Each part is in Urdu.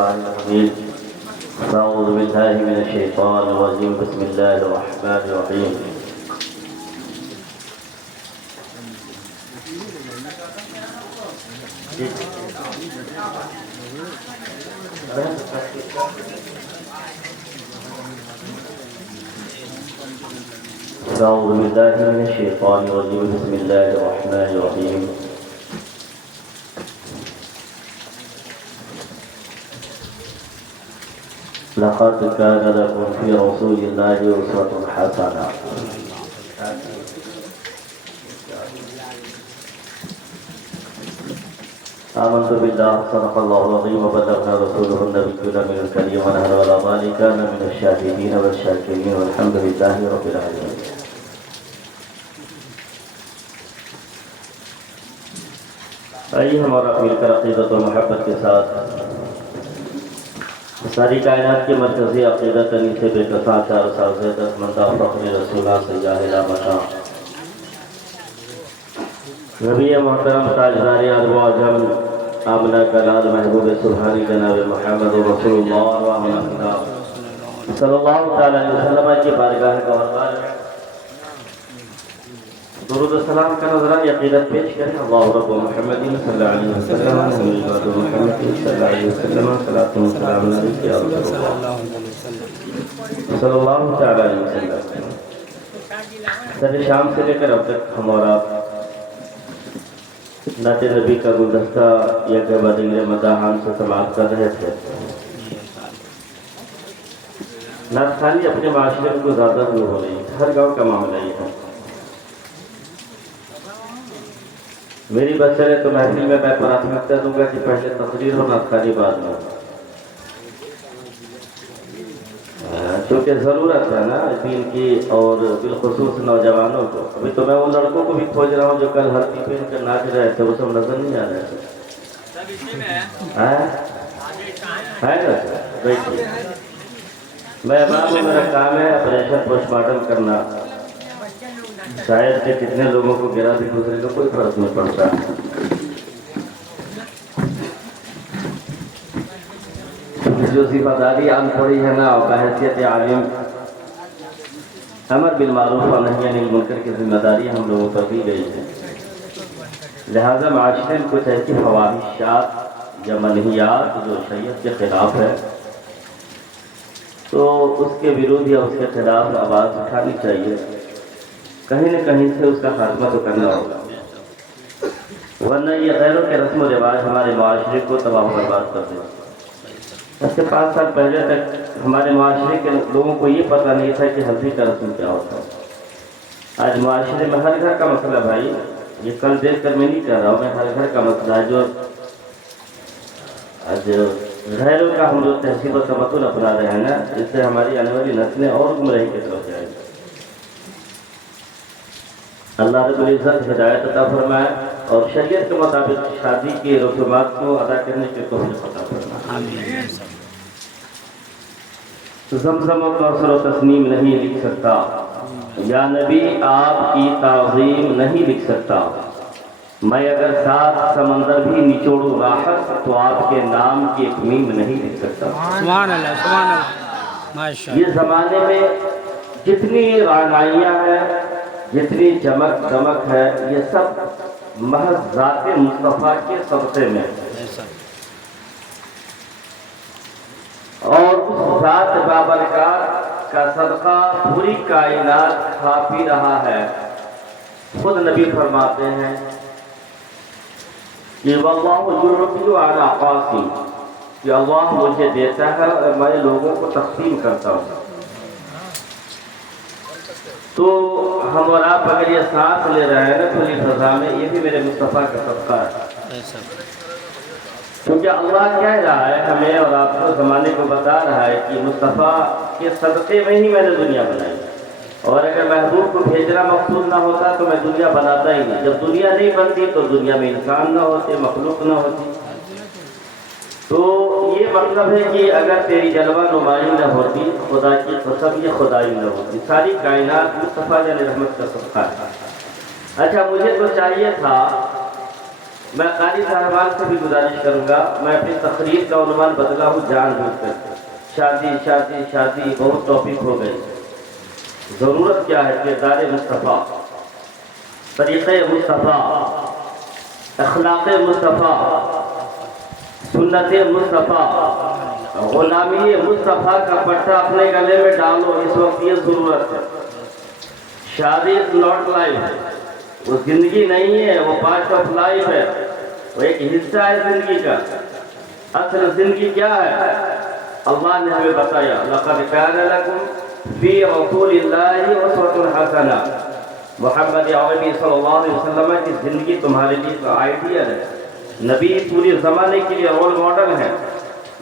الرحمن الرحيم أعوذ بالله من الشيطان الرجيم بسم الله الرحمن الرحيم أعوذ بالله من الشيطان الرجيم بسم الله الرحمن الرحيم لقد كان لكم في رسول الله أسوة حسنة آمنت بالله صدق الله العظيم وبلغنا رسوله النبي الأمين الكريم ونحن على ذلك من الشاهدين والشاكرين والحمد لله رب العالمين. آئیے ہمارا مل کر عقیدت و محبت کے ساتھ ساری کائنات کے مرکزی عقیدت انیس بے کساں چار سال سے دستمندہ فخر رسولہ سیاہ لا مشاں نبی محترم تاجدار عرب و عجم آمنہ کلال محبوب سبحانی جناب محمد رسول اللہ صلی اللہ علیہ وسلم کی بارگاہ گوہربار میں درود و سلام کا نظران عقیدت پیش کریں. اللہ رب محمد صلی اللہ علیہ وسلم محمد صلی اللہ علیہ وسلم صلاة و سلام علیہ صلی اللہ علیہ وسلم. سر شام سے لے کر اب تک ہمارا نعت نبی کا گلدستہ یا کہ بدنگر مداحان سے سماعت کر رہے تھے. نعت خانی اپنے معاشرے کو زیادہ دور ہو رہی ہے. ہر گاؤں کا معاملہ یہ ہے. میری بچے تو محفل میں پراتھمکتا دوں گا کہ پہلے تقریر ہو نعت خانی بعد میں، کیونکہ ضرورت ہے نا دین کی اور بالخصوص نوجوانوں کو. ابھی تو میں ان لڑکوں کو بھی کھوج رہا ہوں جو کل ہلدی پہن کر ناچ رہے تھے، وہ سب نظر نہیں آ رہے تھے. ہے نا بیٹھیے. میں امام ہوں، میرا کام ہے آپریشن پوسٹ مارٹم کرنا. شاید کہ کتنے لوگوں کو گرا بھی گزرے گا کوئی فرق نہیں پڑتا. جو ذمہ داری عام پڑی ہے نا بحیثیت عالم امر بالمعروف و نہی عن المنکر کی ذمہ داری ہم لوگوں پر دی گئی ہے. لہذا معاشرے میں کچھ ایسی خواہشات یا منہیات جو شریعت کے خلاف ہے تو اس کے وروਧ یا اس کے خلاف آواز اٹھانی چاہیے. کہیں نہ کہیں سے اس کا خاتمہ تو کرنا ہوگا، ورنہ یہ غیروں کے رسم و رواج ہمارے معاشرے کو تباہ و برباد کر دیں. اس سے 5 سال پہلے تک ہمارے معاشرے کے لوگوں کو یہ پتہ نہیں تھا کہ ہلدی کا رسم کیا ہوتا ہے. آج معاشرے میں ہر گھر کا مسئلہ بھائی، یہ کل دیکھ کر میں نہیں کہہ رہا ہوں، میں ہر گھر کا مسئلہ ہے جو آج غیروں کا ہم لوگ تہذیب و تمدن اپنا رہے ہیں نا، اس سے ہماری آنے والی نسلیں اور گمراہی کی طرف جائیں گی. اللہ رب العزت ہدایت عطا فرمائے اور شریعت کے مطابق شادی کے رسومات کو ادا کرنے کے توفیق عطا فرمائے. زمزم و کوثر و تسنیم نہیں لکھ سکتا، یا نبی آپ کی تعظیم نہیں لکھ سکتا. میں اگر 7 سمندر بھی نچوڑوں راحت تو آپ کے نام کی ایک میم نہیں لکھ سکتا. سبحان اللہ سبحان اللہ ماشاء اللہ. یہ زمانے میں جتنی رعنائیاں ہیں، جتنی چمک دمک ہے، یہ سب محض ذات مصطفیٰ کے صدقے میں، اور اس ذات بابرکات کا صدقہ پوری کائنات کھا پی رہا ہے. خود نبی فرماتے ہیں کہ واللہ یعطی علی قاسم، کہ اللہ مجھے دیتا ہے اور میں لوگوں کو تقسیم کرتا ہوں. تو ہم اور آپ اگر یہ سانس لے رہے ہیں نا کھلی فضا میں، یہ بھی میرے مصطفیٰ کا صدقہ ہے. کیونکہ اللہ کہہ رہا ہے ہمیں اور آپ کو، زمانے کو بتا رہا ہے کہ مصطفیٰ کے صدقے میں ہی میں نے دنیا بنائی، اور اگر محبوب کو بھیجنا مقصود نہ ہوتا تو میں دنیا بناتا ہی نہیں. جب دنیا نہیں بنتی تو دنیا میں انسان نہ ہوتے، مخلوق نہ ہوتی. تو یہ مطلب ہے کہ اگر تیری جلوہ نمائی نہ ہوتی، خدا کی قسم یہ خدائی نہ ہوتی. ساری کائنات مصطفیٰ جان رحمت کا صدقہ ہے. اچھا مجھے تو چاہیے تھا میں قاری صاحبان سے بھی گزارش کروں گا، میں اپنی تقریر کا عنوان بدلا ہوں جان بوجھ کر، شادی شادی شادی بہت ٹاپک ہو گئی۔ ضرورت کیا ہے؟ کردار مصطفیٰ، طریقہ مصطفیٰ، اخلاق مصطفیٰ، سنت مصطفیٰ، غلامی مصطفیٰ کا پٹا اپنے گلے میں ڈالو، اس وقت یہ ضرورت ہے۔ شادی از ناٹ لائف، وہ زندگی نہیں ہے، وہ پارٹ آف لائف ہے، وہ ایک حصہ ہے زندگی کا۔ اصل زندگی کیا ہے؟ اللہ نے ہمیں بتایا، لَقَدْ كَانَ لَكُمْ فِي رَسُولِ اللَّهِ أُسْوَةٌ حَسَنَةٌ۔ محمد عربی صلی اللہ علیہ وسلم کی زندگی تمہارے لیے آئیڈیل ہے، نبی پورے زمانے کے لیے رول ماڈل ہے،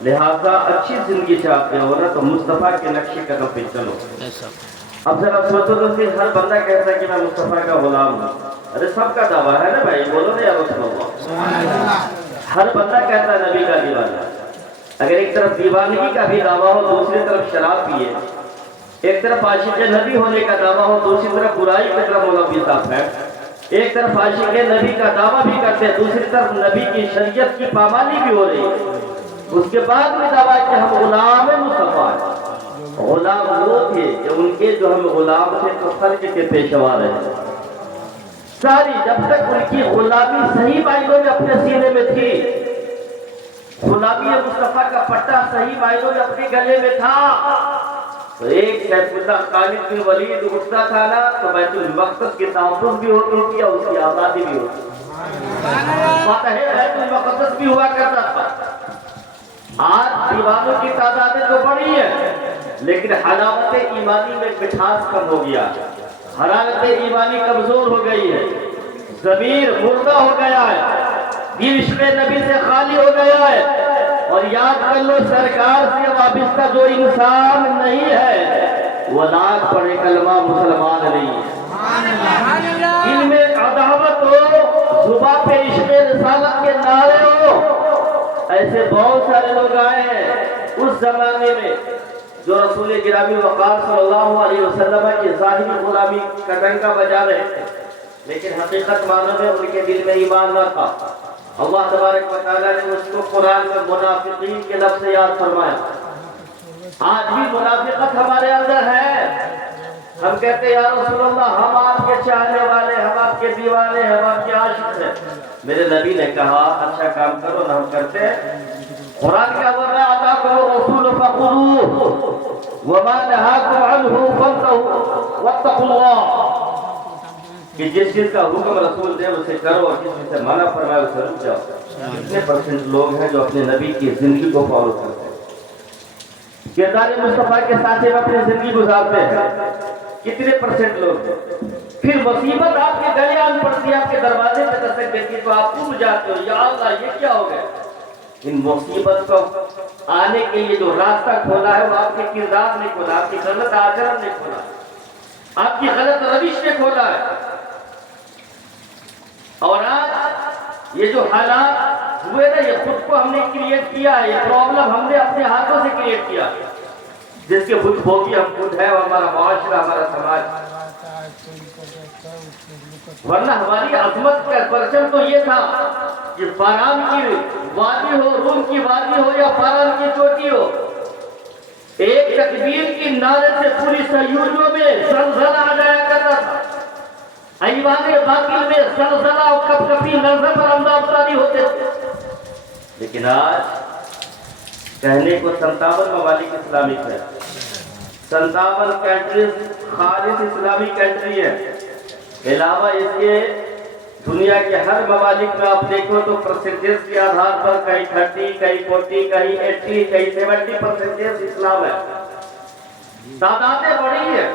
لہذا اچھی زندگی چاہتے ہو نا تو مصطفیٰ کے نقشے قدم پہ چلو۔ اب ذرا سوچو تو پھر ہر بندہ کہتا ہے کہ میں مصطفیٰ کا غلام ہوں، ارے سب کا دعویٰ ہے نا بھائی، بولو نا یا رسول اللہ۔ ہر بندہ کہتا ہے نبی کا دیوانہ۔ اگر ایک طرف دیوانگی کا بھی دعویٰ ہو، دوسری طرف شراب پیے، ایک طرف عاشق نبی ہونے کا دعویٰ ہو، دوسری طرف برائی کی طرف ملوث آپ ہیں، ایک طرف عاشق نبی کا دعویٰ بھی کرتے ہیں، دوسری طرف نبی کی شریعت کی پامالی بھی ہو رہی ہے، اس کے بعد بھی دعویٰ کہ ہم غلام مصطفیٰ ہیں۔ غلام وہ تھے کہ ان کے جو ہم غلام تھے تو خلق کے پیشوا رہے ساری، جب تک ان کی غلامی صحیح معنوں میں اپنے سینے میں تھی، غلامی مصطفیٰ کا پٹا صحیح معنوں میں اپنے گلے میں تھا، تو ایک سیف اللہ خالد بن ولید اٹھتا تھا نا تو بیت المقدس کی تحفظ بھی ہوتی تھی اور اس کی آزادی بھی ہوتی تھی، فتح بیت المقدس بھی ہوا کرتا تھا۔ آج دیوانوں کی تعدادیں تو بڑی ہیں، لیکن حلاوت ایمانی میں مٹھاس کم ہو گیا، حرارت ایمانی کمزور ہو گئی ہے، ضمیر مردہ ہو گیا ہے، دل عشق نبی سے خالی ہو گیا ہے۔ اور یاد کر لو، سرکار سے وابستہ جو انسان نہیں ہے وہ لاکھ پڑھے کلمہ مسلمان نہیں ہے۔ دل میں عداوت ہو، زباں پہ عشق رسالت کے نعرے ہو، ایسے بہت سارے لوگ آئے ہیں اس زمانے میں جو رسول گرامی وقار صلی اللہ علیہ وسلم کی ظاہری غلامی کا ڈنکا بجا رہے تھے، لیکن حقیقت معنوں میں ان کے دل میں ایمان نہ تھا۔ اللہ تبارک و تعالیٰ نے اس کو قرآن میں منافقین کے لفظ سے یاد فرمایا۔ آج بھی منافقت ہمارے اندر ہے، ہم کہتے ہیں یا رسول اللہ ہم آپ کے چاہنے والے، ہم آپ کے دیوانے، ہم آپ کے عاشق ہیں۔ میرے نبی نے کہا اچھا کام کرو نہ ہم کرتے ہیں۔ قرآن کا وَمَا آتَاكُمُ الرَّسُولُ فَخُذُوهُ وَمَا نَهَاكُمْ عَنْهُ فَانْتَهُوا وَاتَّقُوا اللَّهَ، کہ جس چیز کا حکم رسول دے اسے کرو اور جس چیز سے منع فرمائے اسے رک جاؤ۔ کتنے پرسنٹ لوگ ہیں جو اپنے نبی کی زندگی کو فالو کرتے ہیں، کردار مصطفیٰ کے ساتھ میں اپنی زندگی گزارتے ہیں؟ کتنے پرسنٹ لوگ ہیں؟ پھر مصیبت آپ کے گلے آن پڑتی ہے، آپ کے دروازے پہ دستک دیتی ہے تو آپ اٹھ جاتے ہو، یا اللہ یہ کیا ہو گیا؟ ان مصیبت کو آنے کے لیے جو راستہ کھولا ہے وہ آپ کے کردار نے کھولا، آپ کی غلط آچرن نے کھولا، آپ کی غلط روش نے کھولا ہے۔ اور آج یہ جو حالات ہوئے نا، یہ خود کو ہم نے کریٹ کیا ہے، یہ پرابلم ہم نے اپنے ہاتھوں سے کریٹ کیا، جس کے خود بھوگی ہم خود ہے اور ہمارا معاشرہ، ہمارا سماج۔ ورنہ ہماری عظمت کا پرچم تو یہ تھا کہ فاران کی وادی ہو، روم کی وادی ہو یا فاران کی چوٹی ہو، ایک تکبیر کی نعرے سے پوری سیوریوں میں زلزلہ آ جایا کرتا تھا، ایوان باطل میں زلزلہ اور کپ کپی نظر پر اندازی ہوتے تھے۔ لیکن آج کہنے کو 57 ممالک اسلامک ہے، 57 کنٹریز خالص اسلامی کنٹری ہے، علاوہ اس کے دنیا کے ہر ممالک میں آپ دیکھو تو پرسنٹیج کے آدھار پر کہیں 30، کہیں 40، کہیں 80، کہیں 70% اسلام ہے۔ تعدادیں بڑی ہیں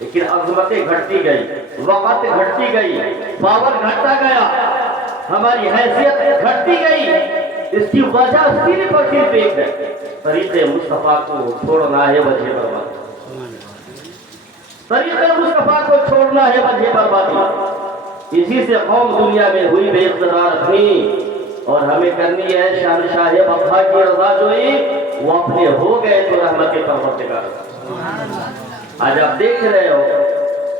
لیکن عظمتیں گھٹتی گئی، وقت گھٹتی گئی، پاور گھٹتا گیا، ہماری حیثیت گھٹتی گئی۔ اس کی وجہ صرف اور صرف ایک ہے، طریقے مصطفیٰ کو چھوڑنا ہے وجہ بربادی، طریقے مصطفیٰ کو چھوڑنا ہے وجہ بربادی۔ اسی سے قوم دنیا میں ہوئی بے اقتدار تھی، اور ہمیں کرنی ہے شہنشاہ بقا کی رضا جوئی، وہ اپنے ہو گئے تو رحمت پروردگار۔ آج آپ دیکھ رہے ہو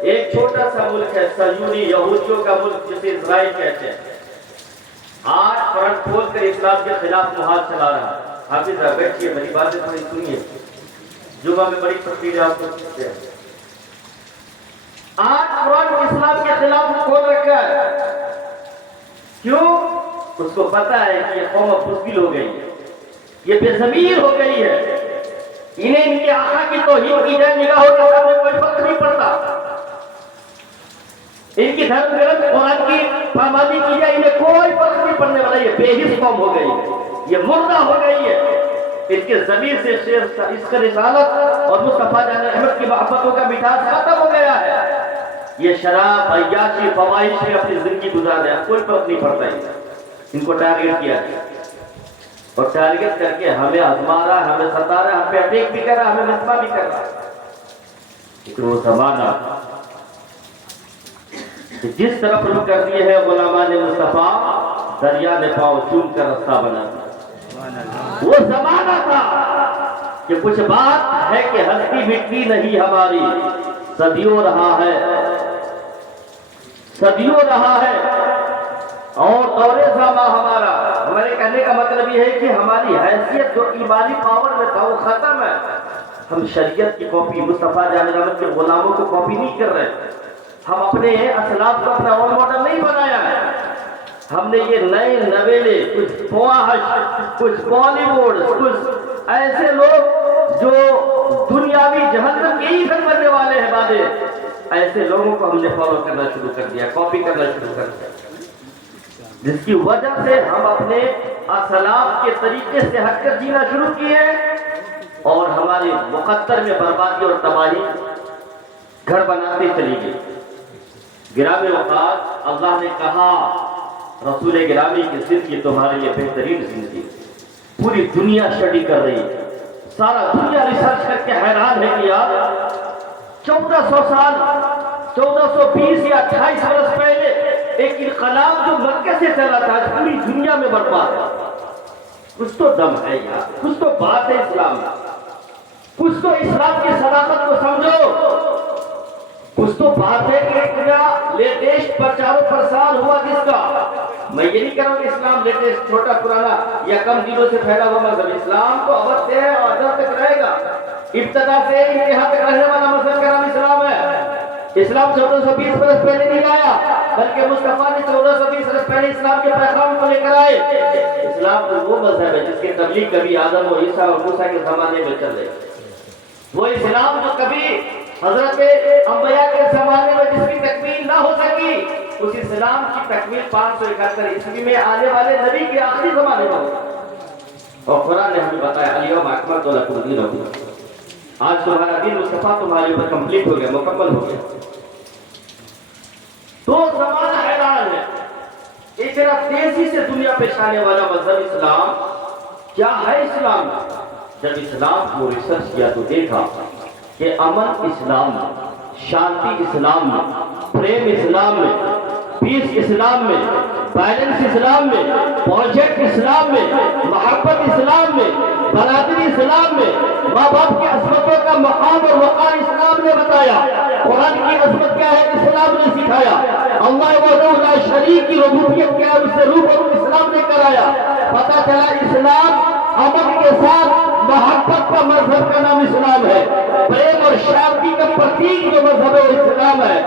ایک چھوٹا سا ملک ہے، صہیونی یہودیوں کا ملک جسے اسرائیل کہتے ہیں، آج فرنٹ کھول کر اسلام کے خلاف محاذ چلا رہا ہے. حافظ صاحب بیٹھیے، میری باتیں تھوڑی سنیے. جمعہ میں بڑی تقریر آپ کو سنتے ہیں. آج قرآن اسلام کے خلاف کھول رکھا ہے. کیوں؟ اس کو پتا ہے کہ یہ قوم بزدل ہو گئی ہے، یہ بے ضمیر ہو گئی ہے. انہیں ان کے آقا کی توہین کی جائے، نگاہوں کے سامنے کوئی فرق نہیں پڑتا. ان کی دھرم گرنتھ قرآن کی پابندی کی جائے، انہیں کوئی فرق نہیں پڑنے والا. یہ بے حس قوم ہو گئی ہے، یہ مردہ ہو گئی ہے. ان کے ضمیر سے اس کا رسالت اور مصطفیٰ جان احمد کی محبتوں کا مٹھاس ختم ہو گیا ہے. یہ شراب، عیاشی، فواہش میں اپنی زندگی گزار رہے ہیں، کوئی فرق نہیں پڑتا. ان کو ٹارگیٹ کیا اور ٹارگیٹ کر کے ہمیں آزما رہا ہے، ہمیں ستا رہا ہے، ہم پہ اٹیک بھی کر رہا ہے، ہمیں مسئلہ بھی کر رہا ہے. لیکن وہ زمانہ جس طرف رخ کر دیے ہیں غلامان مصطفیٰ، دریا نے پاؤں چوم کر راستہ بنا دیا. وہ زمانہ تھا کہ کچھ بات ہے کہ ہستی مٹتی نہیں ہماری، صدیوں رہا ہے، صدیوں رہا ہے اور دور زمانہ ہمارا. ہمارے کہنے کا مطلب یہ ہے کہ ہماری حیثیت جو ایمانی پاور میں تھا وہ ختم ہے. ہم شریعت کی کاپی، مصطفیٰ جان احمد کے غلاموں کو کاپی نہیں کر رہے. ہم اپنے اسلاف کو اپنا رول ماڈل نہیں بنایا ہے. ہم نے یہ نئے نویلے، کچھ فواہش، کچھ بالی ووڈ، کچھ ایسے لوگ جو دنیاوی جہنم کے ہی گھر بننے والے ہیں باتیں، ایسے لوگوں کو ہم نے فالو کرنا شروع کر دیا، کاپی کرنا شروع کر دیا، جس کی وجہ سے ہم اپنے اسلاف کے طریقے سے ہٹ کر جینا شروع کیے اور ہمارے مقدر میں بربادی اور تباہی گھر بناتے چلی گئی. گرامی اوقات، اللہ نے کہا رسول گرامی کی زندگی تمہارے لیے بہترین زندگی. پوری دنیا اسٹڈی کر رہی ہے، سارا دنیا ریسرچ کر کے حیران ہے کہ یار 1400 سال، 1420 یا 28 برس پہلے ایک انقلاب جو مکہ سے چلا تھا پوری دنیا میں برپا ہے. کچھ تو دم ہے یار، کچھ تو بات ہے اسلام میں، کچھ تو اسلام کی صداقت کو سمجھو. کچھ تو بات ہے کہ اتنا لیٹسٹ پرچار و پرسار ہوا جس کا. میں یہ نہیں کہہ رہا ہوں کہ اسلام لیٹسٹ، چھوٹا پرانا یا کم دنوں سے پھیلا ہوا مذہب. اسلام تو ابد سے ہے اور ابد تک رہے گا. ابتدا سے انتہا تک رہنے والا مذہب کا نام اسلام ہے. اسلام 1420 برس پہلے نہیں آیا، بلکہ مصطفیٰ نے 1420 برس پہلے اسلام کے پیغام کو لے کر آئے. اسلام تو وہ مذہب ہے جس کی تبلیغ کبھی آدم اور عیسیٰ اور موسیٰ کے زمانے میں چل رہی. وہ اسلام جو کبھی حضرت انبیاء کے زمانے میں جس کی تکمیل نہ ہو سکی، اس اسلام کی تکمیل 571 عیسوی میں آنے والے نبی کے آخری زمانے میں ہوگی. اور قرآن نے ہمیں بتایا الیوم اکملت لکم دینکم، آج تمہارا دین مصطفیٰ تمہارے اوپر کمپلیٹ ہو گیا، مکمل ہو گیا. تو زمانہ حیران ہے، اتنا تیزی سے دنیا پہ چھانے والا مذہب اسلام کیا ہے. اسلام جب اسلام کو ریسرچ کیا تو دیکھا کہ امن اسلام میں، شانتی اسلام میں، پریم اسلام میں، پیس اسلام میں، بیلنس اسلام میں، پروجیکٹ اسلام میں، محبت اسلام میں، برادری اسلام میں، ماں باپ کی عظمتوں کا مقام اور وقار اسلام نے بتایا. قرآن کی عظمت کیا ہے اسلام نے سکھایا. اللہ وحدہ لا شریک کی ربوبیت کیا ہے اس سے روبرو اسلام نے کرایا. پتہ چلا اسلام امن کے ساتھ محبت کا مذہب کا نام اسلام ہے. پریم اور شانتی کا پرتیک جو مذہب ہے اسلام ہے.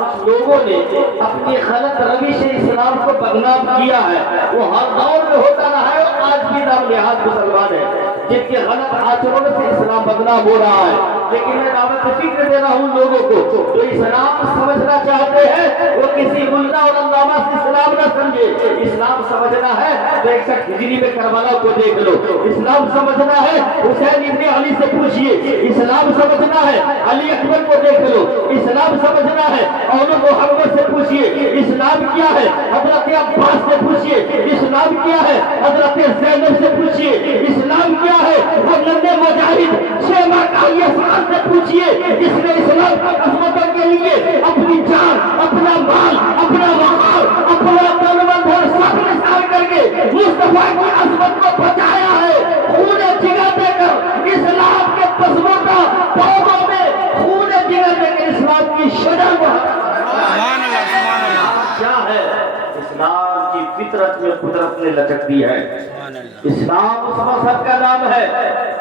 کچھ لوگوں نے اپنی غلط روی سے اسلام کو بدنام کیا ہے. وہ ہر دور میں ہوتا رہا ہے اور آج بھی نام نہاد مسلمان ہے جن کے غلط آچروں سے اسلام بدنام ہو رہا ہے. لیکن میں دعوت فکر دے رہا ہوں لوگوں کو جو اسلام سمجھنا چاہتے ہیں وہ کسی ملا اور علامہ سے اسلام نہ سمجھے. اسلام سمجھنا ہے تو 61 ہجری میں کربلا کو دیکھ لو. اسلام سمجھنا ہے حسین ابن علی سے پوچھئے. اسلام سمجھنا ہے علی اکبر کو دیکھ لو. اسلام سمجھنا ہے اور محمد سے پوچھئے. اسلام کیا ہے حضرت عباس سے پوچھئے. اسلام کیا ہے حضرت زینب سے پوچھئے. اسلام کیا ہے حضرت مجاہد شیما کالیہ سان سے پوچھئے. اس نے اسلام کی عظمتوں کے لیے اپنی جان، اپنا مال، اپنا وقار، اپنا تنور سب نثار کر کے مصطفیٰ کی عظمت کو بچایا ہے. خون جگر دے کر اسلام کے قصبوں کا پاؤں میں خون جگر دے کر اسلام کی شجر کو کیا ہے. اسلام کی فطرت قدرت میں قدرت نے لچک دی ہے۔ اسلام اس مذہب کا نام ہے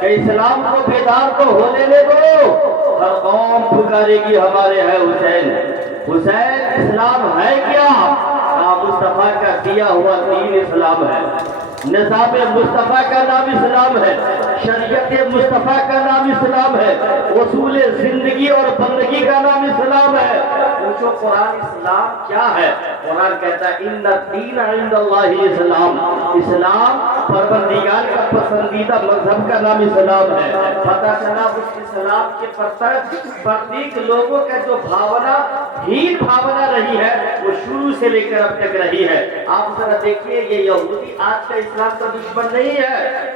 کہ اسلام کو بیدار تو ہو لینے دو، ہر قوم پکارے گی ہمارے ہے حسین۔ حسین اسلام ہے کیا؟ مصطفیٰ کا دیا ہوا دین اسلام ہے، نظام مصطفیٰ کا نام اسلام ہے، شریعت مصطفیٰ کا نام اسلام ہے، اصول زندگی اور بندگی کا نام اسلام ہے۔ پوچھو قرآن اسلام کیا ہے؟ قرآن کہتا ہے ان الدین عند اللہ اسلام، اسلام پروردگار کا پسندیدہ مذہب کا نام اسلام ہے۔ پتہ چلا اس اسلام کے پرتیک لوگوں کا جو بھاونا ہین بھاونا رہی ہے وہ شروع سے لے کر اب تک رہی ہے۔ آپ ذرا دیکھیے یہ یہودی آج کا اسلام کا دشمن نہیں ہے۔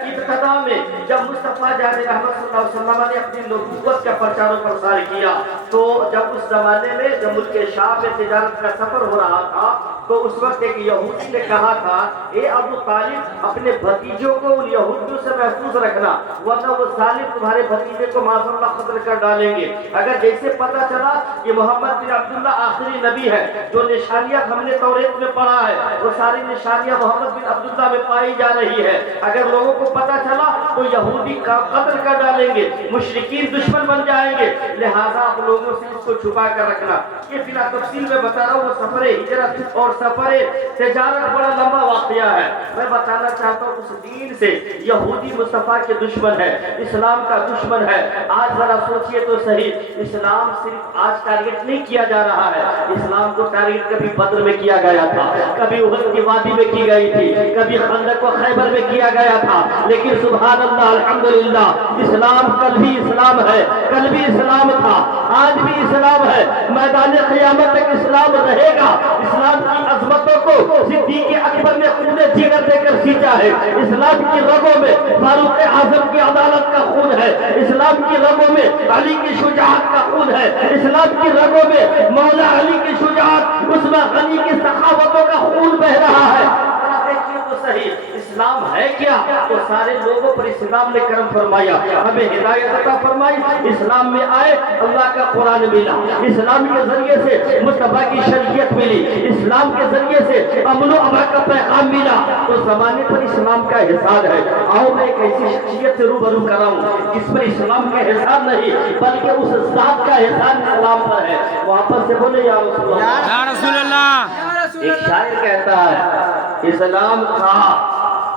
ابتدا میں جب مصطفیٰ جان رحمت صلی اللہ علیہ وسلم نے اپنی نبوت کا پرچار و پرسار کیا تو جب اس زمانے میں جب ملک شام میں تجارت کا سفر ہو رہا تھا تو اس وقت ایک یہودی نے کہا تھا اے ابو طالب اپنے بھتیجوں کو ان یہودیوں سے محفوظ رکھنا ورنہ وہ ظالم تمہارے بھتیجے کو معاذ اللہ قتل کر ڈالیں گے۔ اگر جیسے پتہ چلا کہ محمد بن عبداللہ آخری نبی ہے، جو نشانیاں ہم نے توریت میں پڑھا ہے وہ ساری نشانیاں محمد بن عبداللہ میں پائی جا رہی ہے، اگر لوگوں کو پتہ چلا تو یہودی کا قتل کر ڈالیں گے، مشرکین دشمن بن جائیں گے، لہٰذا آپ لوگوں سے اس کو چھپا کر رکھنا۔ یہ بلا تفصیل میں بتا رہا ہوں، وہ سفر ہجرت اور سفر تجارت بڑا لمبا واقعہ ہے۔ میں بتانا چاہتا ہوں اس دین سے یہودی مصطفیٰ کے دشمن ہے، اسلام کا دشمن ہے۔ آج ذرا سوچئے تو صحیح، اسلام صرف آج ٹارگٹ نہیں کیا جا رہا ہے، اسلام کو ٹارگٹ کبھی بدر میں کیا گیا تھا، کبھی احد کی وادی میں کی گئی تھی، کبھی خندق و خیبر میں کیا گیا تھا، لیکن سبحان اللہ الحمدللہ اسلام کل بھی اسلام ہے، کل بھی اسلام تھا، آج بھی اسلام ہے، میدان قیامت تک اسلام رہے گا۔ اسلام کی عظمتوں کو صدیق اکبر نے خون جگر دے کر سینچا ہے، اسلام کی رگوں میں فاروق اعظم کی عدالت کا خون ہے، اسلام کی رگوں میں علی کی شجاعت کا خون ہے، اسلام کی رگوں میں مولا علی کی شجاعت، عثمان غنی کی سخاوتوں کا خون بہ رہا ہے۔ دیکھیے تو صحیح اسلام ہے کیا؟ تو سارے لوگوں پر اسلام نے کرم فرمایا، ہمیں ہدایت عطا فرمائی، اسلام میں آئے، اللہ کا قرآن ملا، اسلام کے ذریعے سے مصطفیٰ کی شریعت ملی، اسلام کے ذریعے سے امن و امان کا پیغام ملا، تو زمانے پر اسلام کا احسان ہے۔ آؤ میں ایک ایسی شخصیت سے روبرو کراؤں جس پر اسلام کا احسان نہیں بلکہ اس ذات کا احسان اسلام پر ہے۔ واپس سے بولے یا رسول اللہ، یا رسول اللہ۔ ایک شاعر کہتا ہے اسلام تھا،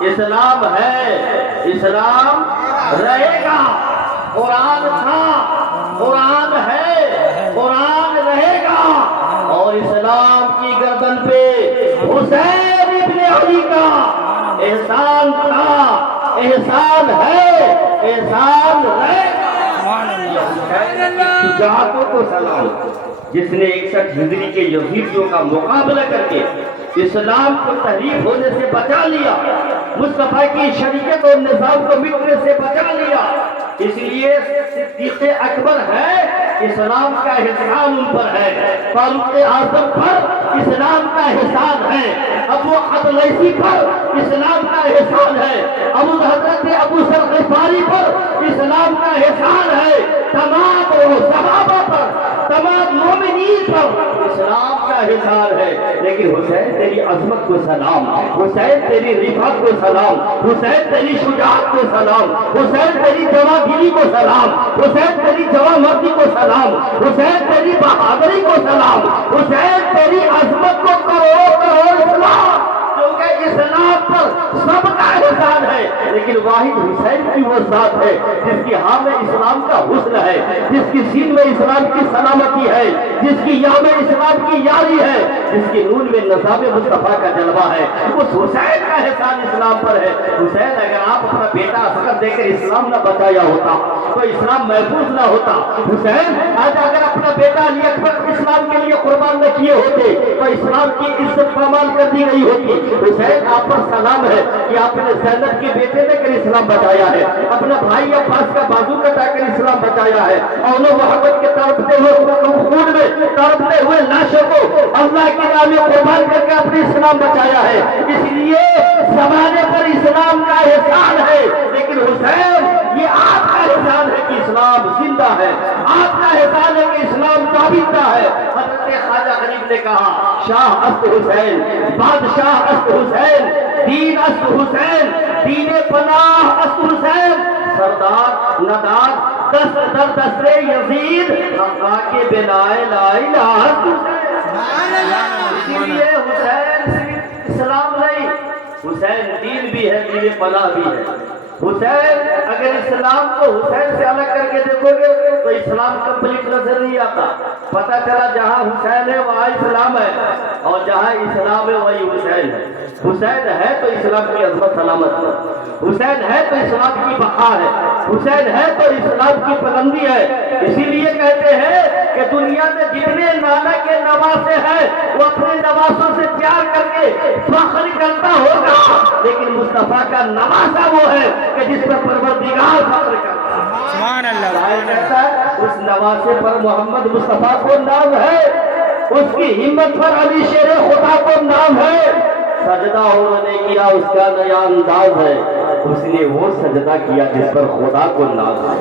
اسلام ہے، اسلام رہے گا، قرآن تھا، قرآن ہے، قرآن رہے گا، اور اسلام کی گردن پہ حسین ابن علی کا احسان تھا، احسان ہے، احسان رہے گا۔ شجاعتوں کو سلام، جس نے 61 ہجری کے یزیدیوں کا مقابلہ کر کے اسلام کو تحریف ہونے سے بچا لیا، مصطفیٰ کی شریعت اور نظام کو مٹنے سے بچا لیا، اس لیے صدیق اکبر ہے، اسلام کا احسان ان پر ہے، فاروق اعظم پر اسلام کا احسان ہے، ابو عدلیسی پر اسلام کا احسان ہے، حضرت ابو ذر غفاری پر اسلام کا احسان ہے، تمام صحابہ پر، تمام مومنین پر اسلام کا احسان ہے۔ لیکن حسین تیری عظمت کو سلام، حسین تیری رفعت کو سلام، حسین تیری شجاعت کو سلام، حسین تیری جوانگیری کو سلام، حسین تیری جوانمردی کو سلام، حسین تیری بہادری کو سلام، حسین تیری عظمت کو کروڑ کروڑ سلام، کیونکہ اسلام پر سب کا احسان ہے، لیکن واحد حسین کی وہ ذات ہے جس کی ہاں میں اسلام کا حسن ہے، جس کی سین میں اسلام کی سلامتی ہے، جس کی یا میں اسلام کی یاری ہے، جس کی نون میں نظام مصطفیٰ کا جلوہ ہے، اس حسین کا احسان اسلام پر ہے۔ حسین اگر آپ اپنا بیٹا اصغر دے کر اسلام نہ بچایا ہوتا تو اسلام محفوظ نہ ہوتا۔ حسین آج اگر اپنا بیٹا علی اکبر اسلام کے لیے قربان نہ کیے ہوتے تو اسلام کی عزت پامال کر دی گئی ہوتی۔ حسین آپ پر سلام ہے کہ آپ نے زینب کے بیٹے دے کر اسلام بچایا ہے، اپنا بھائی عباس کا بازو کٹا کر اسلام بچایا ہے، اور محمد کے تڑپتے ہوئے خون میں تڑپتے ہوئے لاشوں کو اللہ کے نام میں قربان کر کے اپنے اسلام بچایا ہے۔ اس لیے زمانے پر اسلام کا احسان ہے، لیکن حسین یہ آپ کا احسان ہے کہ اسلام زندہ ہے، آپ کا احسان ہے کہ اسلام پابندہ ہے۔ حضرت خواجہ غریب نے کہا بادشاہ است حسین، بادشاہ است حسین، دین است حسین، دین پناہ است حسین، سردار ندار دست در دست یزید، حقا کے بلائے لا الہ است حسین۔ اسی لیے حسین صرف اسلام نہیں، حسین دین بھی ہے، دین پناہ بھی ہے۔ حسین اگر اسلام کو حسین سے الگ کر کے دیکھو گے تو اسلام کمپلیٹ نظر نہیں آتا۔ پتہ چلا جہاں حسین ہے وہاں اسلام ہے، اور جہاں اسلام ہے وہی حسین ہے۔ حسین ہے تو اسلام کی عظمت سلامت ہے، حسین ہے تو اسلام کی بقا ہے، حسین ہے تو اسلام کی بلندی ہے۔ اسی لیے کہتے ہیں کہ دنیا میں جتنے نانا کے نواسے ہیں وہ اپنے نواسوں سے پیار کر کے فخر کرتا ہوگا، لیکن مصطفیٰ کا نواسا وہ ہے کہ جس پر پروردگار فخر کرتا ہے۔ سبحان اللہ۔ ظاہر کرتا ہے اس نواسے پر محمد مصطفیٰ کو نام ہے، اس کی ہمت پر علی شیر خدا کو نام ہے۔ سجدہ انہوں نے کیا اس کا نیا انداز ہے، اس نے وہ سجدہ کیا جس پر خدا کو ناز ہے،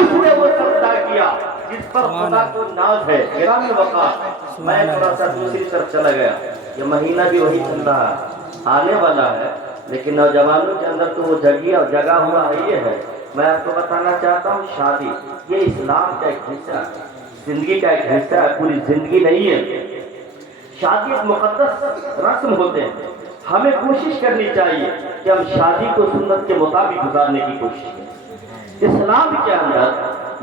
اس نے وہ سجدہ کیا جس پر خدا کو ناز ہے۔ گرامی وقار، میں تھوڑا سا دوسری طرف چلا گیا، یہ مہینہ بھی وہی چل رہا ہے، آنے والا ہے، لیکن نوجوانوں کے اندر تو وہ جگہ ہوا ہے یہ ہے۔ میں آپ کو بتانا چاہتا ہوں شادی یہ اسلام کا ایک حصہ ہے، زندگی کا ایک حصہ ہے، پوری زندگی نہیں ہے۔ شادی ایک مقدس رسم ہوتے ہیں، ہمیں کوشش کرنی چاہیے کہ ہم شادی کو سنت کے مطابق گزارنے کی کوشش کریں۔ اسلام کے اندر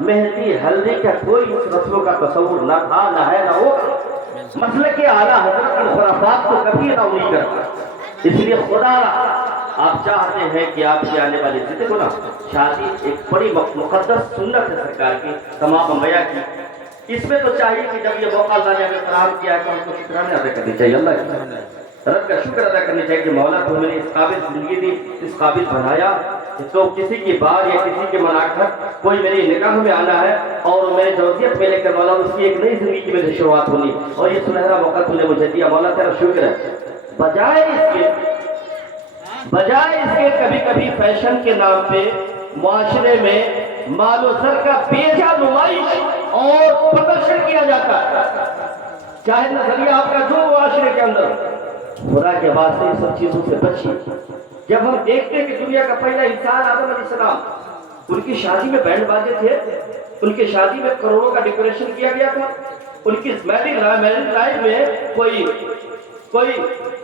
مہندی ہلدی کا کوئی اس رسموں کا تصور نہ تھا، نہ ہے، نہ ہوگا۔ مسلک اعلیٰ حضرت کی خرافات کو کبھی نہ نہیں کرتا، اس لیے خدا آپ چاہتے ہیں کہ آپ کی آنے والی زندگی کو نا شادی ایک بڑی مقدس سنت ہے سرکار کی، تمام انبیاء کی۔ اس میں تو چاہیے کہ جب یہ موقع اللہ نے ہمیں فراہم کیا ہے تو ہم کو شکرانے ادا کرنی چاہیے، اللہ کی رب کا شکر ادا کرنی چاہیے کہ مولا تو میں نے اس قابل زندگی دی، اس قابل بنایا کہ تو کسی کی بات یا کسی کے مناقب کوئی میری نگاہ میں آنا ہے اور میرے جوزیت میں لے کر مولا اس کی ایک نئی زندگی کی میری شروعات ہونی، اور یہ سنہرا موقع تو نے مجھے دیا، مولا تیرا شکر ہے۔ بجائے اس کے کبھی کبھی فیشن کے نام پہ معاشرے میں مال و زر کا بیجا نمائش اور پردرشن کیا جاتا ہے، چاہے نظریہ آپ کا جو معاشرے کے اندر، خدا کے واسطے ان سب چیزوں سے بچیے۔ جب ہم دیکھتے ہیں کہ دنیا کا پہلا انسان آدم علیہ السلام، ان کی شادی میں بینڈ باجے تھے، ان کی شادی میں کروڑوں کا ڈیکوریشن کیا گیا تھا، ان کی میرج لائف میں کوئی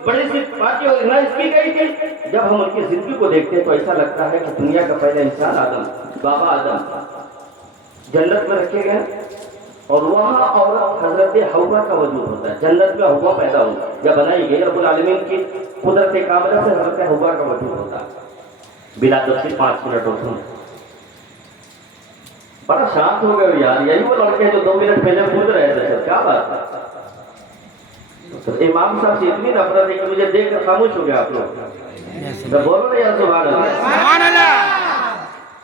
بڑی سی پارٹی آرگنائز کی گئی تھی۔ جب ہم ان کی زندگی کو دیکھتے ہیں تو ایسا لگتا ہے کہ دنیا کا پہلا انسان آدم، بابا آدم جنت میں رکھے گئے، اور وہاں عورت حضرت حوا کا وجود ہوتا ہے، جنت میں حوا پیدا ہوئی یا بنائی گئی، رب العالمین کی قدرت کاملہ سے حضرت حوا کا وجود ہوتا ہے۔ بلا تفصیل 5 منٹ اور سن، بڑا شانت ہو گئے یار، یہی وہ لڑکے ہیں جو 2 منٹ پہلے پوچھ رہے تھے، سر کیا بات ہے؟ امام صاحب سے اتنی نفرت ہے کہ مجھے دیکھ کر خاموش ہو گیا آپ لوگ، میں بول رہا یا سبحان اللہ۔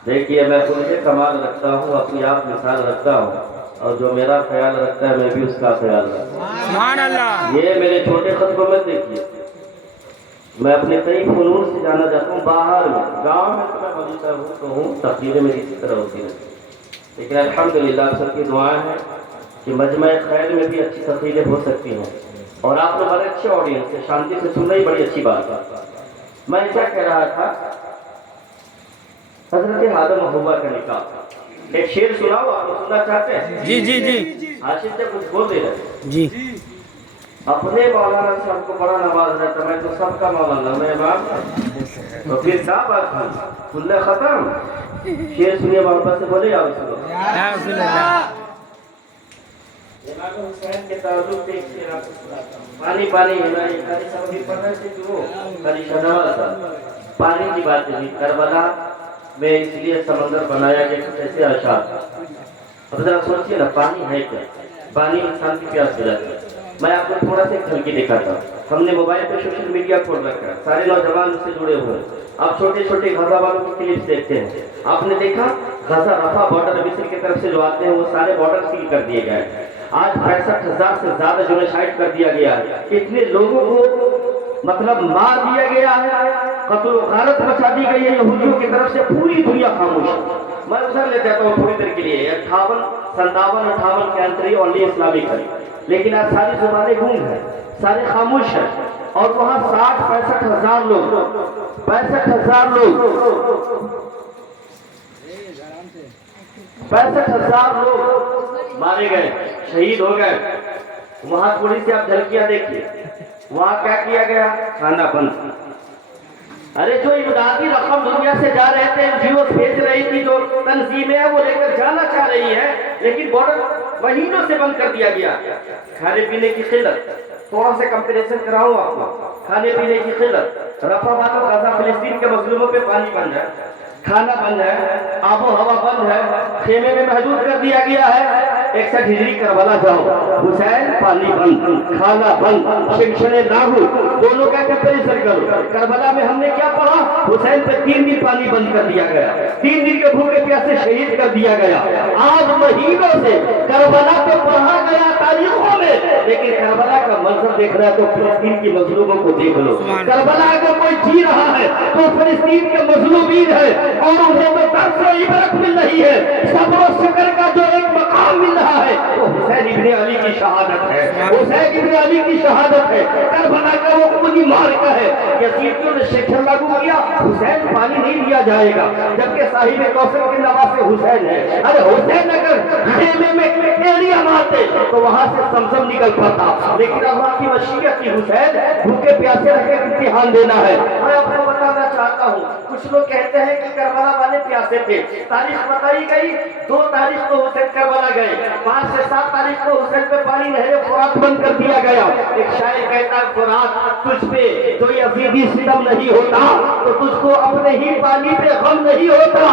دیکھیے میں خود سے کمال رکھتا ہوں، اپنی آپ مثال رکھتا ہوں، اور جو میرا خیال رکھتا ہے میں بھی اس کا خیال رکھتا ہوں، سبحان اللہ۔ یہ میرے چھوٹے خط کو مت دیکھیے، میں اپنے کئی فنون سے جانا چاہتا ہوں، باہر میں گاؤں میں تو میں بولتا ہوں تو ہوں، تقریریں میری اسی طرح ہوتی رہتی، لیکن الحمدللہ آپ سب کی دعائیں ہیں کہ مجمع خیر میں بھی اچھی تقریریں ہو سکتی ہیں، اور آپ لوگ بڑے اچھے آڈینس سے شانتی سے سننا ہی بڑی اچھی بات ہے۔ میں کیا کہہ رہا تھا، حضرت آدم و حوا کا نکاح، ایک شعر سناؤ، آپ لوگ سننا چاہتے ہیں؟ جی جی جی حاشد سے کچھ بول دے رہے جی۔ اپنے مولانا صاحب کو بڑا نواز رہتا، میں تو سب کا مولانا، میں امام، تو پھر کیا بات ہے، کلے ختم۔ شعر سنیے محبت سے، بولے یا رسول اللہ۔ امام حسین کے تعلق سے ایک شعر آپ کو سناتا ہوں۔ پانی پانی ہماری خالی صاحب بھی پڑھ رہے تھے کہ وہ خالی شنوال تھا، پانی کی بات نہیں، کربلا میں اس لیے سمندر بنایا گیا کچھ ایسے اشعار۔ اب ذرا سوچیے نا، پانی ہے کیا؟ پانی انسان کی پیاس بجھاتا ہے۔ میں آپ کو تھوڑا سا جھلکی دکھاتا ہوں، ہم نے موبائل پہ سوشل میڈیا کھول رکھا ہے، سارے نوجوان اس سے جڑے ہوئے ہیں، آپ چھوٹے چھوٹے غزہ والوں کی کلپس دیکھتے ہیں، آپ نے دیکھا غزہ رفح بارڈر مصر کی طرف سے جو آتے ہیں وہ سارے بارڈر سیل کر دیے گئے ہیں، آج 65,000 سے زیادہ جنوسائیڈ کر دیا گیا ہے، اتنے لوگوں کو مطلب مار دیا گیا ہے، قتل و غارت مچا دی گئی ہے یہودیوں کی طرف سے، پوری دنیا خاموش ہے۔ میں ادھر لے جاتا ہوں تھوڑی دیر کے لیے، 58 کے انتری اونلی اسلامک ہے، لیکن آج ساری زبانیں گونگ ہیں، سارے خاموش ہیں، اور وہاں 65 ہزار لوگ 65 ہزار لوگ مارے گئے، شہید ہو گئے۔ وہاں تھوڑی سی آپ جھلکیاں دیکھیے، وہاں کیا کیا گیا؟ کھانا بند۔ ارے جو امدادی رقم دنیا سے جا رہے تھے، جیو بھیج رہی تھی، جو تنظیمیں ہیں وہ لے کر جانا چاہ رہی ہیں، لیکن بارڈر مہینوں سے بند کر دیا گیا۔ کھانے پینے کی قلت، تھوڑا سے کمپیریزن کراؤں آپ کو، کھانے پینے کی قلت، رفح و غزہ فلسطین کے مظلوموں پہ پانی بند ہے، کھانا بند ہے، آب و ہوا بند ہے، خیمے میں محدود کر دیا گیا ہے۔ 61 ہجری کربلا جاؤ، حسین پانی بند، کھانا بند، شمشنے لاگو، دونوں کا کمپیریزن کرو۔ کربلا میں ہم نے کیا پڑھا؟ حسین پہ 3 دن پانی بند کر دیا گیا، 3 دن کے بھوکے پیاسے شہید کر دیا گیا۔ آج مہینوں سے کربلا کو پڑھا گیا تاریخوں میں، لیکن کربلا کا منظر دیکھ رہا ہے تو فلسطین کی مظلوموں کو دیکھ لو۔ کربلا اگر کوئی جی رہا ہے تو فلسطین کے مظلومین ہے، اور انہیں تو درس و عبرت مل رہی ہے، صبر و شکر کا جو ایک مقام مل رہا ہے وہ حسین ابن علی کی شہادت ہے، حسین ابن علی کی شہادت ہے۔ کربلا کا وہ خودی مارکا ہے، یزیدیوں نے شکر لاگو کیا، حسین پانی نہیں دیا جائے گا، جبکہ صاحب کوثر کے نواز حسین ہے۔ ارے حسین اگر خیمے میں ایریا مارتے تو وہاں سے زمزم نکل پاتا، لیکن اللہ کی مشیت کی حسین بھوکے پیاسے رکھ کے امتحان دینا ہے۔ میں آپ کو بتانا چاہتا ہوں، کچھ لوگ کہتے ہیں کہ کربلا والے پیاسے تھے، تاریخ بتائی گئی 2 تاریخ کو حسین کربلا گئے، 5 سے 7 تاریخ کو حسین پہ پانی نہر فرات بند کر دیا گیا۔ ایک شاعر کہتا ہے فرات تجھ پہ جو یزیدی ستم نہیں ہوتا تو تجھ کو اپنے ہی پانی پہ غم نہیں ہوتا،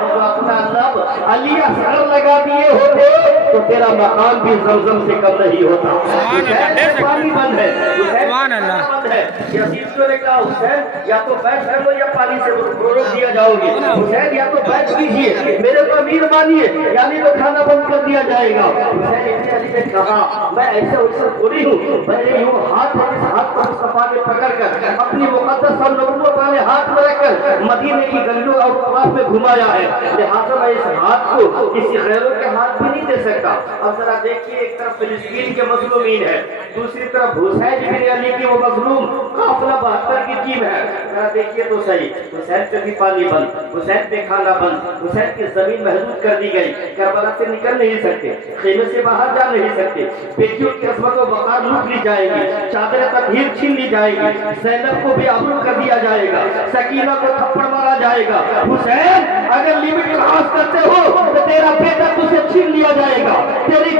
جو اپنا لب علی اصغر لگا دیے ہوتے تو تیرا مقام بھی زمزم سے کم نہیں ہوتا۔ حسین پانی بند ہے، حسین بند ہے۔ یزیدیوں نے کہا حسین یا تو بیٹھ کر لو یا پانی سے روک دیا جاؤ گے، حسین یا تو بیٹھ دیجیے، میرے کو امیر مانیے، یعنی تو کھانا بند کر دیا جائے گا۔ حسین ابن علی نے کہا میں ایسے ویسے تھوڑی ہوں، میں نے یوں ہاتھ اور اس ہاتھ کو مصطفیٰ نے پکڑ کر اپنی مقدس اور نبوت والے ہاتھ میں رکھ کر مدینے کی گلیوں اور طواف میں گھمایا ہے، لہٰذا میں اس ہاتھ کو کسی غیروں کے ہاتھ بھی نہیں دے سکتا۔ اب ذرا دیکھیے، ایک طرف فلسطین کے مظلومین ہے، دوسری طرف حسین ابن علی کی وہ مظلوم قافلہ 72 کی ٹیم ہے۔ ذرا دیکھیے تو صحیح، حسین پہ بھی پانی بند، حسین پہ کھانا بند، حسین کی زمین محدود کر دی گئی، کربلا سے نکل نہیں سکتے، خیمے سے باہر جا نہیں سکتے، بیٹیوں کی عصمت و وقار لوٹ لی جائے گی، چادر تطہیر چھین لی جائے گی، زینب کو بھی عبور کر دیا جائے گا، سکینہ کو تھپڑ مارا جائے گا۔ حسین اگر لمٹ کراس کرتے ہو تو تیرا بیٹا تجھے چھین لیا جائے گا، تیری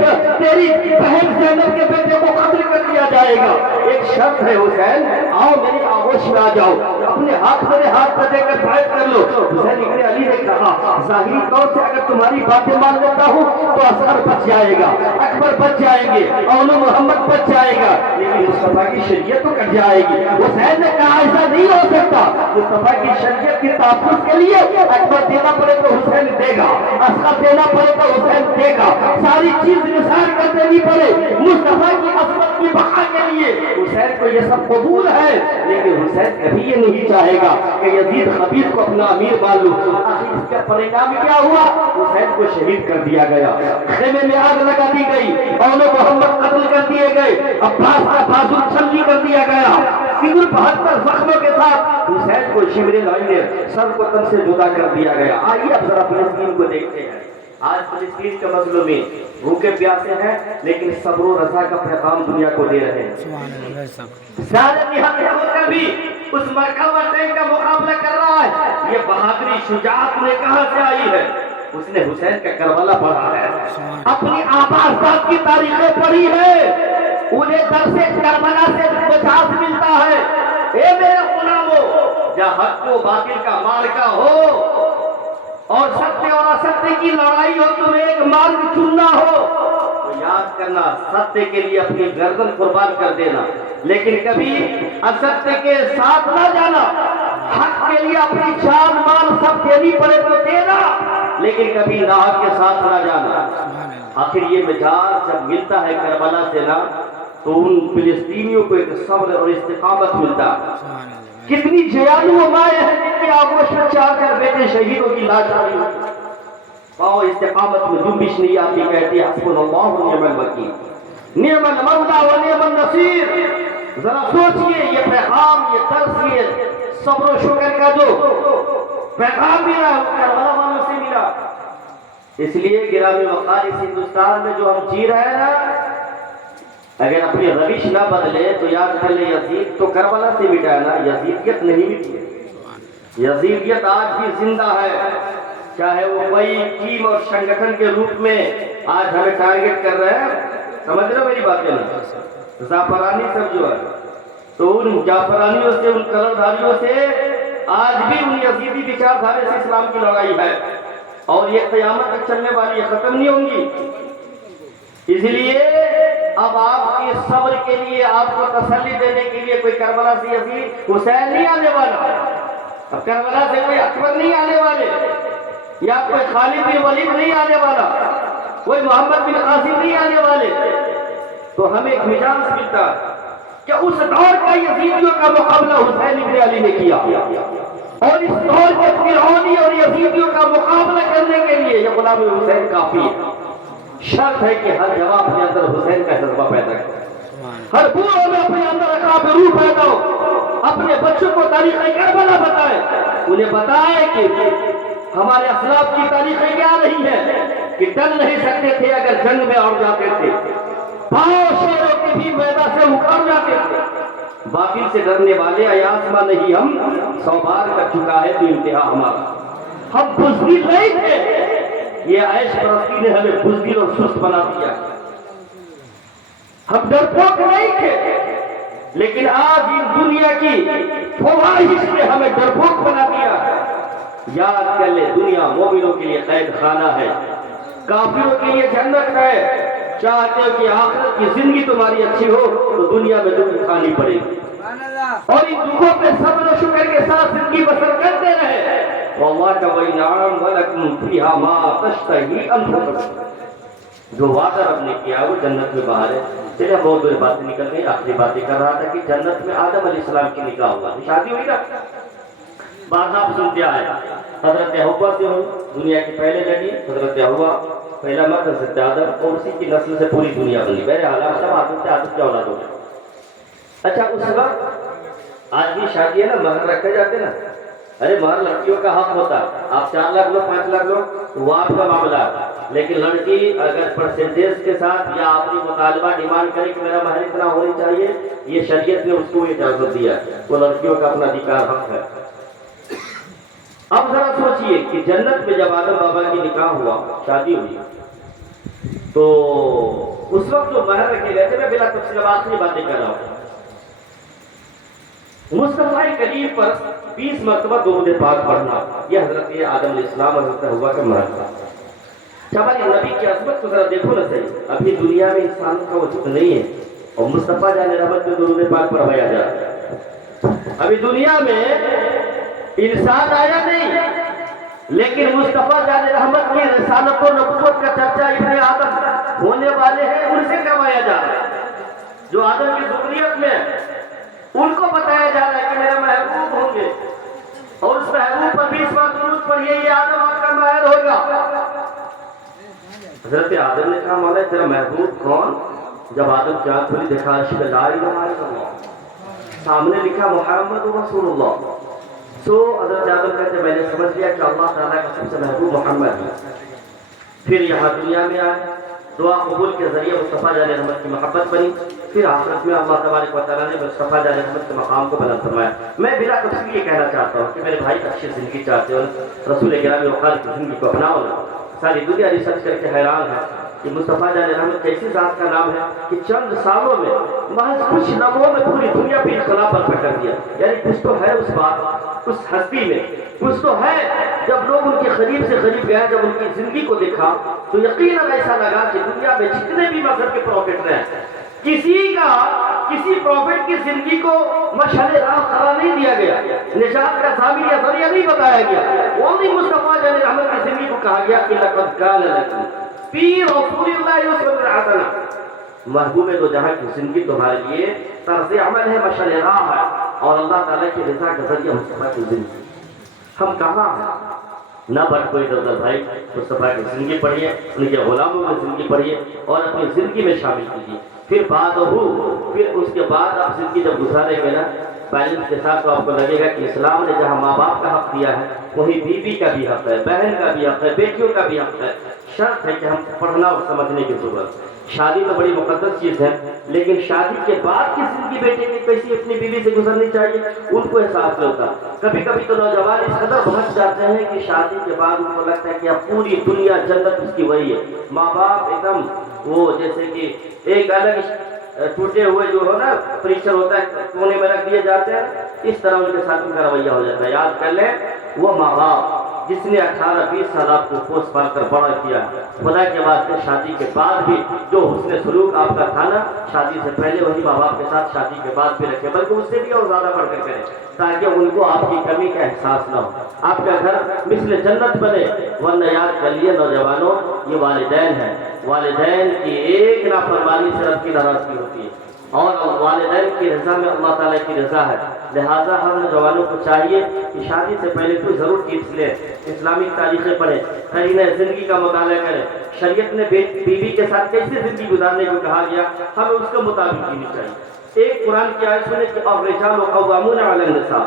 بہن زینب کے بیٹے کو قتل کر دیا جائے گا۔ ایک شرط ہے حسین، آؤ میری آغوش میں آ جاؤ، اپنے ہاتھ میرے ہاتھ پر دے کر بیعت کر لو۔ حسین ابن علی نے کہا ظاہری طور سے اگر تمہاری باتیں مان لیتا ہوں تو اصغر بچ جائے گا، اکبر بچ جائیں گے، اول محمد بچ جائے گا، لیکن مصطفیٰ کی شریعت تو کٹ جائے گی۔ حسین نے کہا ایسا نہیں ہو سکتا، مصطفیٰ کی شریعت کے تحفظ کے لیے اکبر دینا پڑے تو حسین دے گا، اصغر دینا پڑے تو حسین دے گا، ساری چیز نثار کر دینی پڑے مصطفیٰ کی عظمت کی بقا کے لیے۔ حسین کو یہ سب قبول ہے، لیکن حسین کبھی یہ نہیں چاہے گا کہ یزید خبیث کو اپنا امیر مان لوں۔ آخر اس کا پریشان کیا ہوا؟ حسین کو شہید کر دیا گیا، خیمے میں آگ لگا دی گئی، اول محمد قتل کر دیے گئے، عباس کا بازو چھلنی کر دیا گیا، 72 زخموں کے ساتھ حسین کو شبر لائنے سر کو تن سے جدا کر دیا گیا۔ آئیے اب ذرا فلسطین کو دیکھتے ہیں۔ آج فلسطین کے مظلومین بھوکے پیاسے ہیں، لیکن صبر و رضا کا پیغام دنیا کو دے رہے ہیں۔ سارے نہاد ہو کر بھی اس مرکبہ ٹینک کا مقابلہ کر رہا ہے۔ یہ بہادری شجاعت نے کہاں سے آئی ہے؟ اس نے حسین کا کربلا پڑھا ہے، اپنی آبا اجداد کی تاریخیں پڑھی ہے، انہیں درس کربلا سے مجاز ملتا ہے۔ اے میرے غلامو، جہاں حق و باطل کا مارکا ہو اور ستے اور استے کی لڑائی ہو، تمہیں ایک مارگ چننا ہو تو یاد کرنا ستے کے لیے اپنی گردن قربان کر دینا، لیکن کبھی استے کے ساتھ نہ جانا۔ حق کے لیے اپنی جان مال سب دینی پڑے تو دینا، لیکن کبھی ناحق کے ساتھ نہ جانا۔ آخر یہ مزاج جب ملتا ہے کربلا سے نا، تو ان فلسطینیوں کو ایک صبر اور استقامت ملتا۔ کتنی جیانو مائیں ہیں جن کی آگوش میں چار کر بیٹے شہیدوں کی لاش آئی پاؤ استقامت میں جنبش نہیں آتی کہتی حسبنا اللہ و نعم الوکیل نعم المولا و نعم النصیر ذرا سوچئے یہ پیغام یہ درس یہ صبر و شکر کا جو پیغام ملا کربلا والوں سے ملا اس لیے گرامی وقار اس ہندوستان میں جو ہم جی رہے ہیں نا اگر اپنی روش نہ بدلے تو یاد کر لیں یزید تو کربلا سے مٹا نا یزیدیت نہیں مٹی ہے یزیدیت آج بھی زندہ ہے چاہے وہ کوئی ٹیم اور سنگٹھن کے روپ میں آج ہمیں ٹارگٹ کر رہے ہیں سمجھ رہے میری باتیں نہیں زعفرانی سب جو ہے تو ان جعفرانیوں سے ان کلر دھاریوں سے آج بھی ان یزیدی وچار دھارے سے اسلام کی لڑائی ہے اور یہ قیامت تک چلنے والی ہے ختم نہیں ہوں گی اس لیے اب آپ کے صبر کے لیے آپ کو تسلی دینے کے لیے کوئی کربلا سے یزید حسین نہیں آنے والا اب کربلا سے کوئی اکبر نہیں آنے والے یا کوئی خالد بن ولید نہیں آنے والا کوئی محمد بن قاسم نہیں آنے والے تو ہمیں ایک مجاز ملتا کہ اس دور کا یزیدیوں کا مقابلہ حسین بن علی نے کیا اور اس دور کے فرعونی اور یزیدیوں کا مقابلہ کرنے کے لیے یہ غلام حسین کافی ہے شرط ہے کہ ہر جواب اپنے اندر حسین کا جذبہ پیدا کرے ہر بوڑھوں میں اپنے اندر عقاب روح پیدا ہو اپنے بچوں کو تاریخ کربلا بتائے انہیں بتائے کہ ہمارے اسلاف کی تاریخیں کیا رہی ہے کہ ڈر نہیں سکتے تھے اگر جنگ میں اڑ جاتے تھے پاؤں شیروں کے بھی میدہ سے اکھڑ جاتے تھے باطل سے ڈرنے والے ایاسما نہیں ہم 100 بار کر چکا ہے تو انتہا ہمارا ہم بزدل نہیں تھے یہ عیش پرستی نے ہمیں بزدل اور سست بنا دیا ہم ڈرپوک نہیں تھے لیکن آج ان دنیا کی فواہش نے ہمیں ڈرپوک بنا دیا یاد کر لے دنیا مومنوں کے لیے قید خانہ ہے کافروں کے لیے جنت ہے چاہتے ہو کہ آخرت کی زندگی تمہاری اچھی ہو تو دنیا میں دکھ اٹھانی پڑے گی اور ان دکھوں پہ صبر و شکر کے ساتھ زندگی بسر کرتے رہے واللہ کا وَإِنْعَامْ وَلَكُمْ فِيهَا مَا تَشْتَهِي أَنفُسُكُمْ جو وعدہ رب نے کیا وہ جنت میں باہر ہے چلے بہت بڑی باتیں نکل گئی آخری باتیں کر رہا تھا کہ جنت میں آدم علیہ السلام کی نکاح ہوا شادی ہوئی نا بعد آپ سنتے آئے حضرت حوا سے ہوئی دنیا کی پہلے لڑی حضرت حوا پہلا مرد حضرت آدم اور اسی کی نسل سے پوری دنیا بنی بہرحال سب آدم سے آدم کیا اولاد ہو گیا اچھا اس وقت آج بھی شادی ہے نا مہر رکھے جاتے نا ارے مہر لڑکیوں کا حق ہوتا آپ 4 لاکھ لو 5 لاکھ لو وہ آپ کا معاملہ لیکن لڑکی اگر پرسنٹیج کے ساتھ یا اپنی مطالبہ ڈیمانڈ کرے کہ میرا مہر اتنا ہونی چاہیے یہ شریعت نے اس کو اجازت دیا وہ لڑکیوں کا اپنا ادھیکار حق ہے اب ذرا سوچئے کہ جنت میں جب آدم بابا کی نکاح ہوا شادی ہوئی تو اس وقت جو مہر رکھے گئے تھے میں بلا تفصیل آخری باتیں کر رہا ہوں مصطفیٰ کریم پر 20 مرتبہ درود پاک پڑھنا یہ حضرت آدم علیہ السلام حضرت حوا کا مہر تھا ہماری نبی کی عظمت کو ذرا دیکھو نا صحیح ابھی دنیا میں انسانوں کا وجود نہیں ہے اور مصطفیٰ جان رحمت میں درود پاک پڑھوایا جا رہا ہے ابھی دنیا میں انسان آیا نہیں لیکن مصطفیٰ جان رحمت کی رسالت و نبوت کا چرچا ابن آدم ہونے والے ہیں ان سے کروایا جا رہا ہے جو آدم کی ذریت میں ان کو بتایا جا رہا ہے کہ میرے محبوب ہوں گے اور اس محبوب پر 20 بار درود پڑھیے یہ آدم آپ کا مہر ہوگا حضرت آدم نے کہا مولا تیرا محبوب کون جب آدم کی آنکھ کھلی دیکھا اشہد لا الہ الا اللہ سامنے لکھا محمد رسول اللہ سو حضرت آدم کہتے میں نے سمجھ لیا کہ اللہ تعالیٰ کا سب سے محبوب محمد ہے پھر یہاں دنیا میں آئے دعا قبول کے ذریعے مصطفیٰ جان رحمت کی محبت بنی پھر آخرت میں اللہ تبارک و تعالیٰ نے مصطفیٰ جان رحمت کے مقام کو بلند فرمایا میں بلا تفصیل یہ کہنا چاہتا ہوں کہ میرے بھائی اچھی زندگی چاہتے ہو رسول گرامی وقار کی زندگی کو اپناؤ نا ساری دنیا ریسرچ کر کے حیران ہے کہ مصطفیٰ جان رحمت کیسی ذات کا نام ہے کہ چند سالوں میں محض کچھ لمحوں میں پوری دنیا پہ انقلاب برپا کر دیا یعنی کچھ تو ہے اس بات اس ہستی میں کچھ تو ہے جب لوگ ان کے قریب سے قریب گئے جب ان کی زندگی کو دیکھا تو یقیناً ایسا لگا کہ دنیا میں جتنے بھی مذہب کے پروفٹ رہے کسی پروفٹ کی زندگی کو مشعل راہ قرار نہیں دیا گیا نجات کا ضامن یا ذریعہ نہیں بتایا گیا only مصطفیٰ جان رحمت کی زندگی کو کہا گیا کہ لقد کان لکم فی رسول اللہ اسوۃ حسنہ محبوب دو جہاں کی زندگی تمہارے لیے طرز عمل ہے مشعل راہ ہے اور اللہ تعالیٰ کی رضا کا ذریعہ مصطفیٰ کی زندگی. ہم کہاں ہیں؟ نہ بٹ کوئی افضل بھائی مصطفیٰ کی زندگی پڑھیے، ان کے غلاموں کی زندگی پڑھیے اور اپنی زندگی میں شامل کیجیے. پھر پھر اس کے بعد آپ زندگی جب گزاریں گے نا بیلنس کے ساتھ، تو آپ کو لگے گا کہ اسلام نے جہاں ماں باپ کا حق دیا ہے وہیں بیوی کا بھی حق ہے، بہن کا بھی حق ہے، بیٹیوں کا بھی حق ہے. شرط ہے کہ ہم پڑھنا اور سمجھنے کی ضرورت. شادی تو بڑی مقدس چیز ہے، لیکن شادی کے بعد کی زندگی بیٹے کی کیسی اپنی بیوی سے گزرنی چاہیے ان کو احساس نہیں ہوتا. کبھی کبھی تو نوجوان اس قدر بھٹک جاتے ہیں کہ شادی کے بعد ان کو لگتا ہے کہ اب پوری دنیا جنت اس کی وہی ہے. ماں باپ ایک دم وہ جیسے کہ ایک الگ ٹوٹے ہوئے جو ہو نا پریشر ہوتا ہے کونے میں رکھ دیے جاتے ہیں، اس طرح ان کے ساتھ ان کا رویہ ہو جاتا ہے. یاد کر لیں وہ ماں باپ جس نے 18-20 سال آپ کو پوس پال کر بڑا کیا، خدا کے واسطے شادی کے بعد بھی جو حسن سلوک آپ کا تھا نا شادی سے پہلے وہی ماں باپ کے ساتھ شادی کے بعد بھی رکھے، بلکہ اس سے بھی اور زیادہ بڑھ کر کریں تاکہ ان کو آپ کی کمی کا احساس نہ ہو، آپ کا گھر مثل جنت بنے. ورنہ یاد کر لیے نوجوانوں، یہ والدین ہیں، والدین کی ایک نافرمانی سے رب کی ناراضگی ہوتی ہے اور والدین کی رضا میں اللہ تعالیٰ کی رضا ہے. لہٰذا ہم نوجوانوں کو چاہیے کہ شادی سے پہلے تو ضرور ٹپس لیں، اسلامک تاریخیں پڑھیں، قرینہ زندگی کا مطالعہ کریں. شریعت نے بیوی کے ساتھ کیسے زندگی گزارنے کو کہا گیا، ہمیں اس کے مطابق جینی چاہیے. ایک قرآن کی آیت سنے کہ الرجال قوامون علی النساء،